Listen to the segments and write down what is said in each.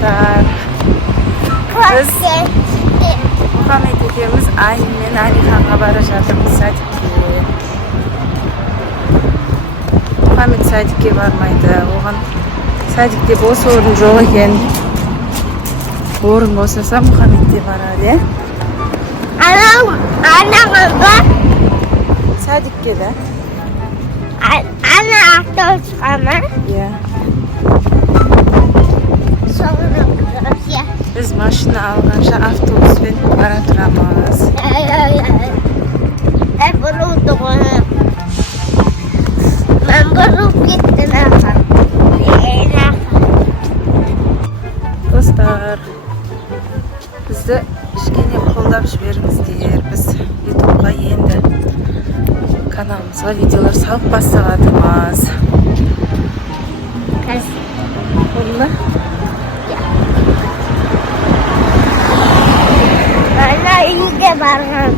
dostlar. Biz Muhammed ekemiz Aylin men Alixonga bora жатырмыз садикке. Muhammed садикке бармайды. Оған садикте бос орын жоқ екен. Орын босаса Muhammedте барады. Ana Садикке да. Ana avtobusqa mı? Иә. Sonra Biz mashina algancha avtobuspен bora turamiz. Ben bulup gittim ama. Dostlar, bizni kichkina qo'llab jiberingsizlar. Biz YouTube'ga endi kanalimizga videolar solib boshlaganmiz. Bo'ldi? Bana iyice bargan.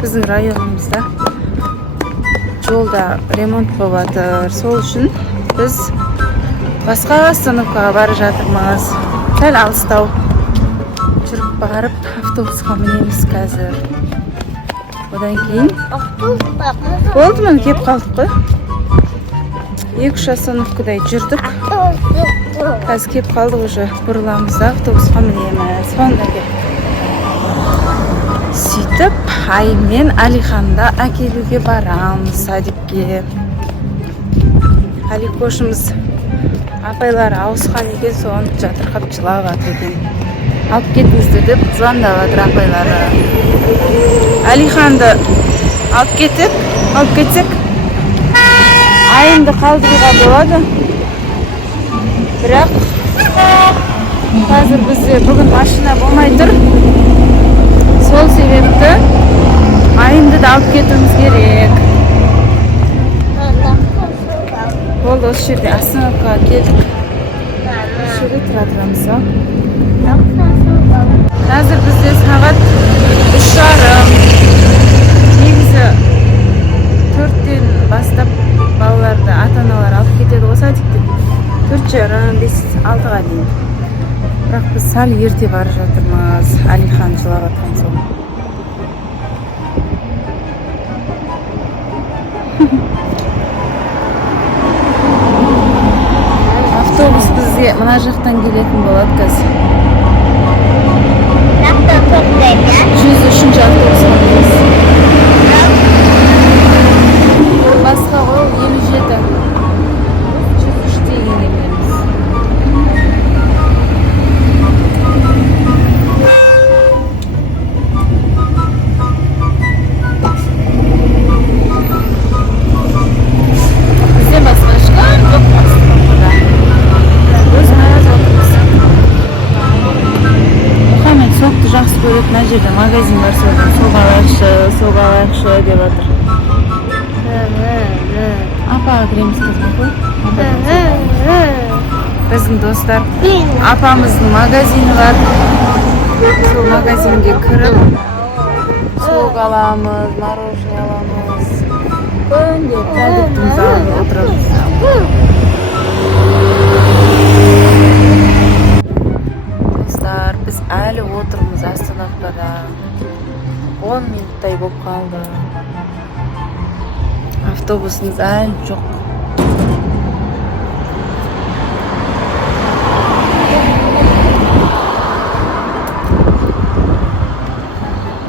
Біздің районымызда жолда ремонт болып жатыр. Сол үшін біз басқа остановкаға бара жатырмыз. Сәл алыстау жүріп барып автобусқа мінеміз қазір. Одан кейін болды ма, кеп қалдық қой. 2-3 остановкадай жүрдік. Қазір кеп қалдық уже. Бұрыламыз да автобусқа мінеміз. Сонда сөйтіп Ай мен Алиханды әкелуге барамыз садикке. Аликошымыз апайлары ауысқан екен, соны жатырқап жылап жатыр екен. Алып кетіңіздер деп звондап жатыр апайлары. Алиханды алып кетсек айымды қалдыруға болады. Бірақ қазір бізде бүгін машина болмай тұр. Сол себепті айымды да алып кетуіміз керек. Болды, осы жерде остановкаға келдік. Осы жерде тұра-тұрамыз. Қазір бізде сағат 3:30. Негізі 4-тен бастап балаларды ата-аналар алып кетеді ғой садиктен. 4:30-5-6-ға дейін. Бірақ біз сәл ерте бара жатырмыз. Алихан жылап жатқан соң. Автобус бізге мына жақтан келетін болады қазір. 103-ші автобусқа мінеміз. Басқа ғой 57. 103-те енеміз. Бізден басқа ешкім жоқ басында. Өзім аяз отырмыз. Мұхаммед соқты жақсы көреді. Мына жерде магазин бар, соға алайықшы деп жатыр. Апаға кіреміз қызым ғой. Біздің достар, апамыздың магазині бар. Сол магазинге кіріп, сок аламыз, мороженое аламыз. Күнде продуктымызды алып отырамыз. Достар, біз әлі отырмыз остановкада. 10 минуттай болып қалды. Автобусымыз әлі жоқ.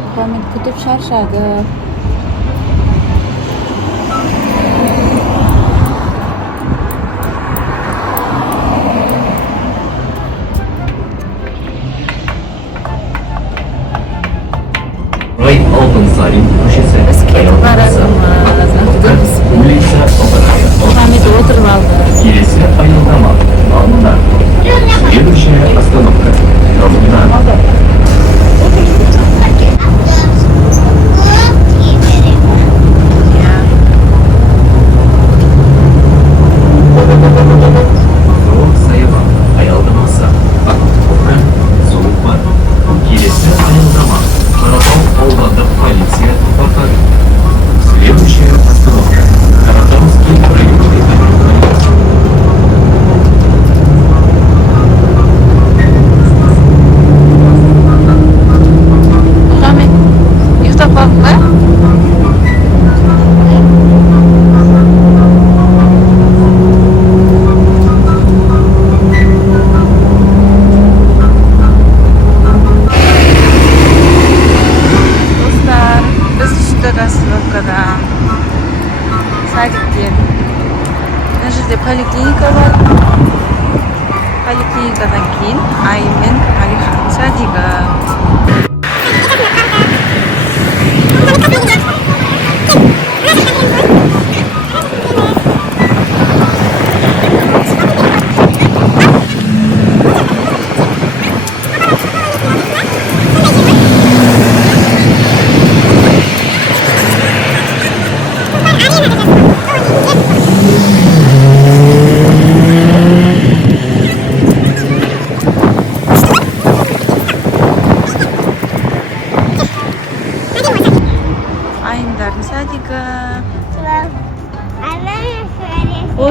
Мұхаммед күтіп шаршады. Рай Алтынсарин көшесі. Біз кетіп барасың. Мұхаммед отырып алды. Келесі аялдама алдында. Следующая остановка. Ровно.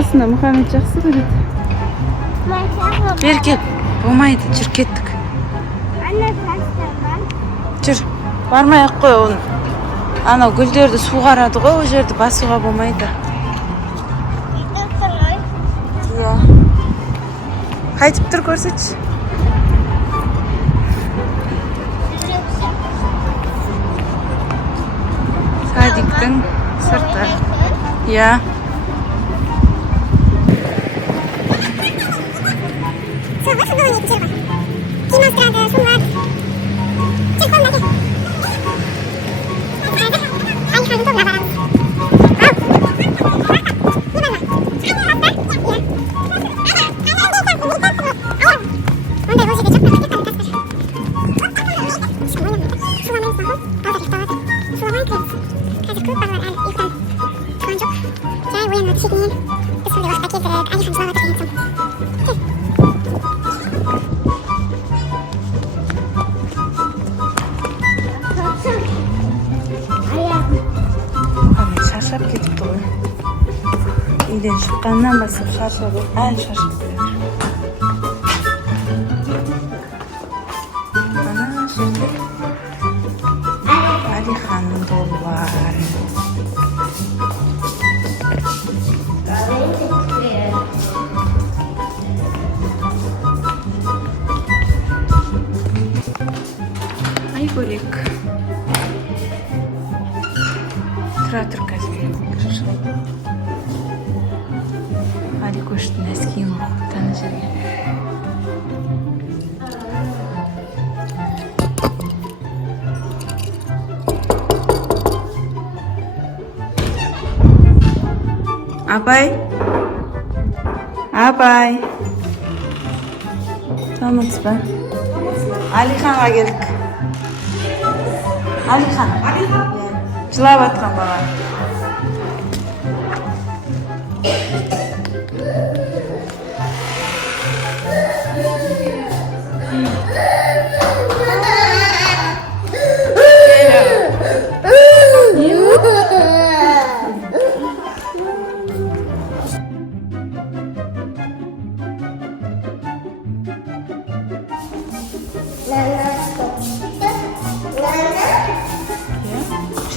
Осында Мұхаммед жақсы көреді. Бер кел. Болмайды, жүр кеттік. Anne taşlardan. Жүр. Бармай-ақ қой оны. Анау гүлдерді суғарады ғой, ол жерді басуға болмайды. Иә. Қайтып тұр көрсетші. Садиктің сырты. Иә. Шаршап кетіпті ғой. Үйден шыққаннан бастап шаршап, әлі шаршап кетеді. Ана жерде Алиханның тобы бар. Ай бөлек. Тұра тұр қазір. Али көштің әскейін таны жерге. Апай. Апай. Саламатсыз ба? Алиханға келдік. Алихан. Жылап атқан бала.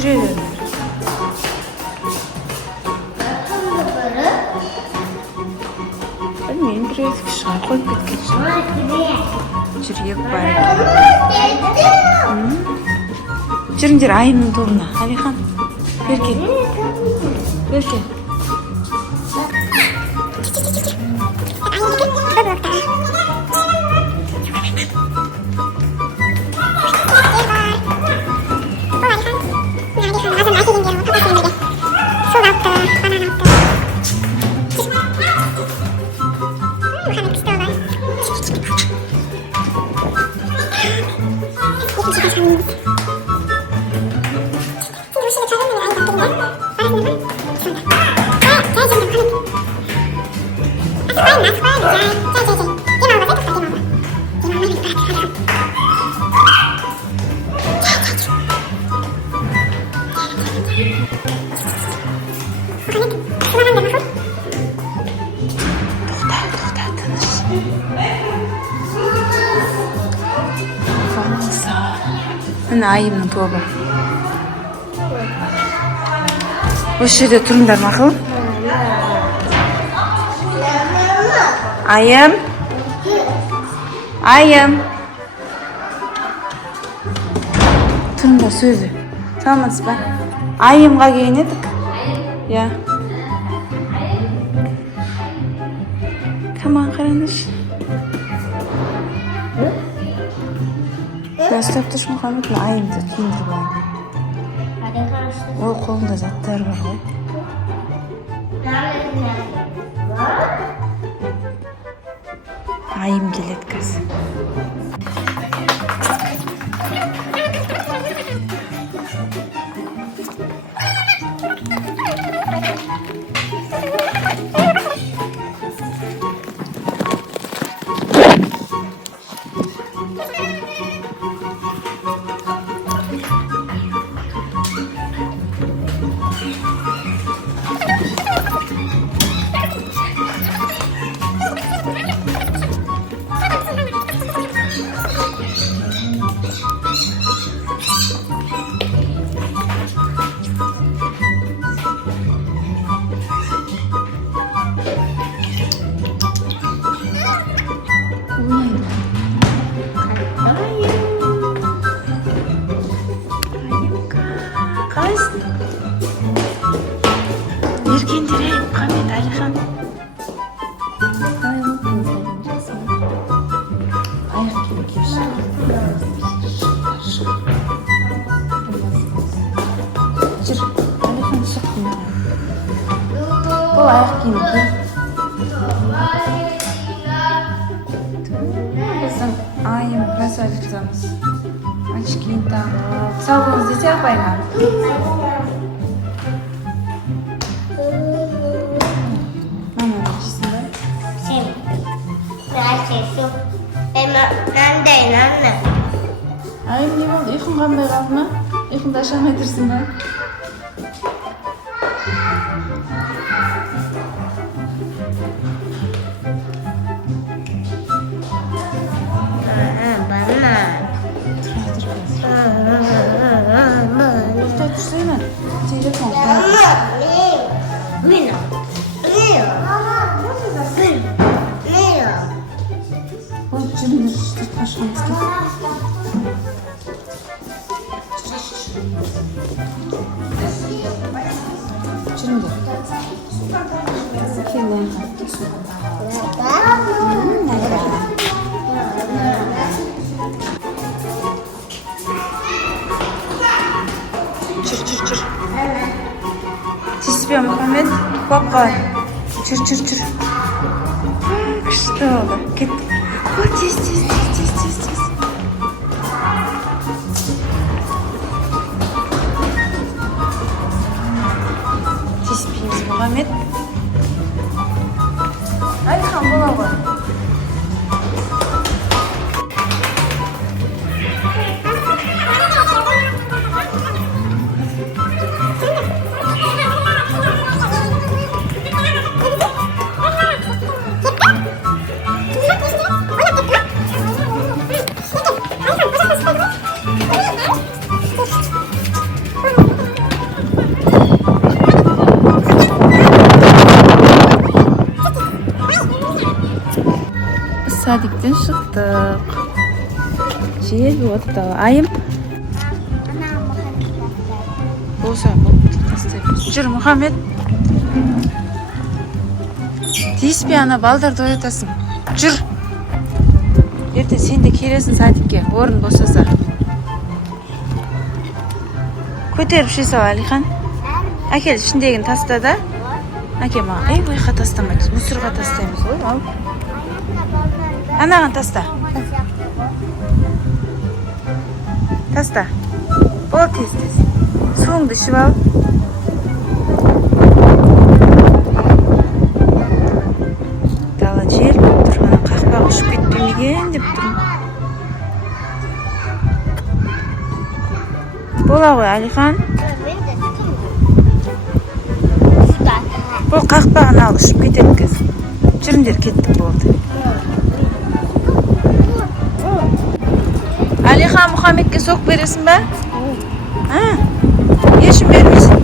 Жүре беріңдер. Білмеймін, біреуді шығар қойып кеткен шығар. Жүрек бар екен. Жүріңдер айымның тобына. Алихан, бер кел. Бер кел. Міне айымның тобы. Осы жерде тұрыңдар мақұл? Айым. Айым. Тұрыңдар сөзі. Саламатсыз ба? Айымға келген едік. Иә. Таман қараңызшы. Ұстап тұршы Мұхаммед, айымды киіндіріп алайын. Ол қолында заттар бар ғой. Айым келеді қазір. Қалайсың? Ергендер ей, Мұхаммед, Әлихан. Аяқ киім киіп жүр, Әлихан шық. Бұл аяқ киім ки. Біздің айым красавицамыз. Очкиін тағып. Сау болыңыз десе апайға. Мама нәтижесін ба? Sim. Gracias. Nanda. Айым не болды? Ұйқың қанбай қалды ма? Ұйқыңды аша алмай тұрсың ба? Bana. Ұйықтай тұрсайма? Телефон қойып. Mira. Ой, жүріңдер, сыртқа шығамыз кет. Жүріңдер. Кел, Жүр. Тиіспе, Мұхаммед. Папа. Жүр. Күшті oldu. Кеттік. О, тез. Тиіспейміз, Мұхаммед. Әлихан бола ғой. Садиктен шықтық. Жел отты. Айым? Болса, тастаймыз. Жүр, Мұхаммед. Тиіспе, ана балдарды оятасың. Жүр. Ертең сен де келесің садикке, орын босаса. Көтеріп шей сал, Әлихан. Әкел, ішіндегін таста да. Әке маған, ойқа тастамайды. Мұсырға тастаймыз ғой, ал. Анаған таста. Таста. Бол тез. Суыңды ішіп ал. Дала жел болып тұр. Ана қақпақ ұшып кетпемеген деп тұрмын. Бола ғой, Әлихан. Бұл қақпағын ал, ұшып кетеді кез. Жүріңдер, кеттік болды. Әлихан, Мұхаммедке соқ бересің ба? Ешін бермейсің.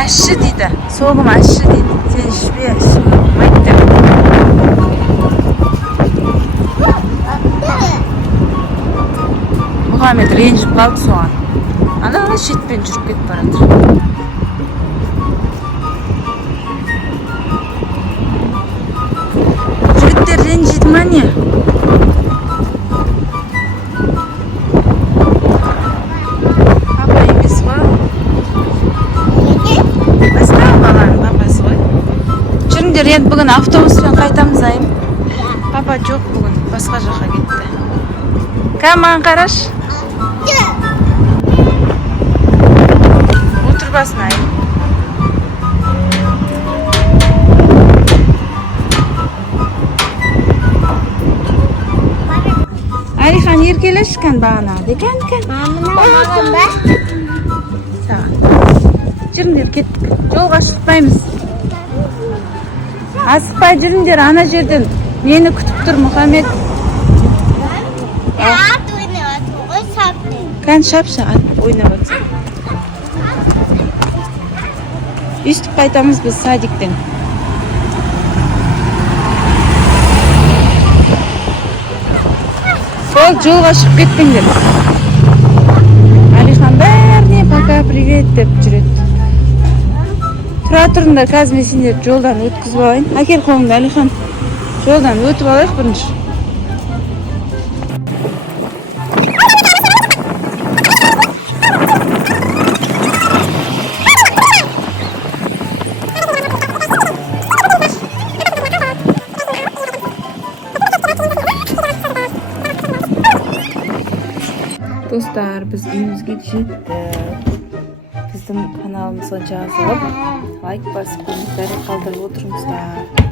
Әші дейді. Соғым әші дейді. Сен ішпе, ішім майтты. Мұхаммед ренжіп қалды соған. Ана шетпен жүріп кетіп баратыр. Жігіттер ренжиді ма не? Енді бүгін автобуспен қайтамыз, Айым. Папа жоқ бүгін, басқа жаққа кетті. Кәм, маған қараш? Отырбасын, Айым. Әлихан, еркелешкен бағана. Декен? Мамына ба? Саған. Жүріңдер, кеттік. Жолға шықпаймыз. Асықпай жүріңдер, ана жерден мені күтіп тұр, Мұхаммед. Saat oynuyor. O saat. Kan şap-şap oynап atsan. Üstüp qaytamыз biz садиктен. Сол жолға шығып кеттіңдер. Алихан бәріне пока привет деп жүреді. Тұра тұрыңдар, қазір мен сендерді жолдан өткізіп алайын. Әкел қолыңды, Алихан. Жолдан өтіп алайық бірінші. Достар, біз үйімізге жеттік. Біздің каналымызға жазылып, лайк басып, комментарий қалдырып отырыңыздар.